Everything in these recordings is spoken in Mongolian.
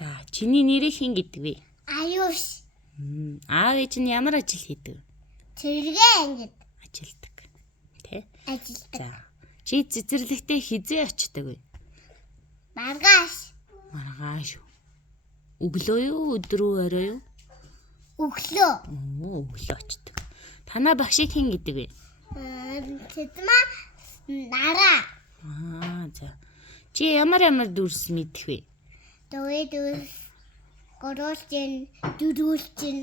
За, чиний нэрийг хэн гэдэг вэ? Аюуш. Аав ээж нь ямар ажил хийдэг? Цэргээ ангид Ажилдаг. Тэ? ажилдаг. За. Чи цэцэрлэгтээ хизээ очдөг вэ? Маргааш. Маргааш. Өглөө юу, өдөр үү, орой юу? Өглөө. Өглөө очдөг. Танаа багшийг хэн гэдэг вэ? Тэдмээ нараа. За. Чи ямар дүрс мэдэх вэ? Дөөдөөс гөрүүлчин, дөрүүлчин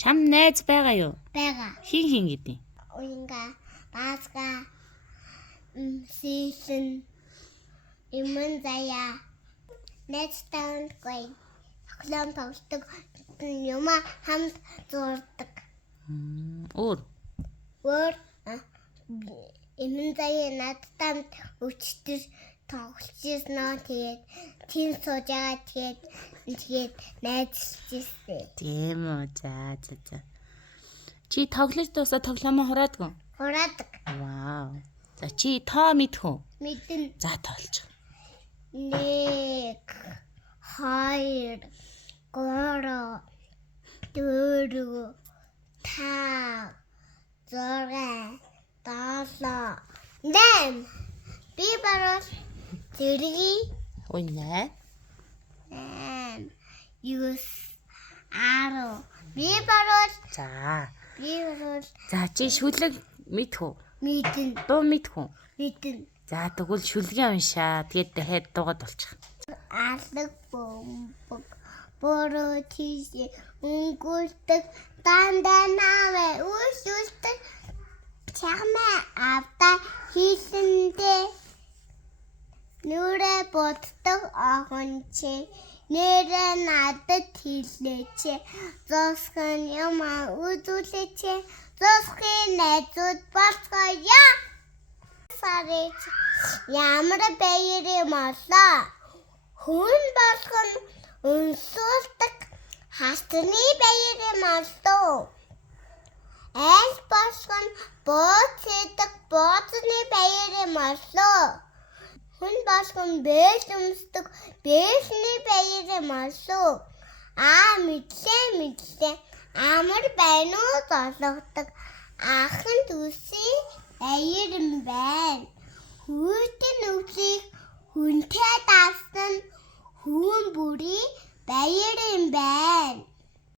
Чам найз байгаа юу? байгаа. Хин гэдэг? Уянга, баска, сийсэн, имэн заяа, нэстан гой, хлам тавтаг, юма хамт зурдаг. Өөр. Имэн заяа надтай өчтөр тоглолцсон тэгээд тийм сууж байгаа тэгээд найзлжсэн. Тийм үү. За. Чи тоглож дуусаа тоглоомоо хураадгүй? Хураадаг. Вау. За чи тоо мэдэх үү? Мэдэн. За тоолж. 1 2 3 4 5 6 7 8 би баруул зэрэг Ой нэ. 8 9 10 би баруул За чи шүлэг мэдэх үү? мэдэн Дуу мэдэх үү? мэдэн За тэгвэл шүлгээ уншаа. Тэгээд дахиад дуугаад болчих. алдаг бомбог бороо тийш өнгөлдөг дандаа навэ үсүлдэг чамаа авда хийсэндээ нүрэ боддог ахонче нэрэ надад хэлээч зосхон яма үзүүлээч зосхийн найзууд болцгоё сарэж ямар баяр молоо хүн болгон өнсөлдөг хасны баяр молоо аль болгон бооцдог бооцны баяр молоо хүн болгон бэл өмсдөг бэлний баяр молоо мэдлээ амар байна уу зологдог ахын төсөө баяр юм байна хүүтэн үсийг хүнтэй даасан хүн бүрий баяр юм байна.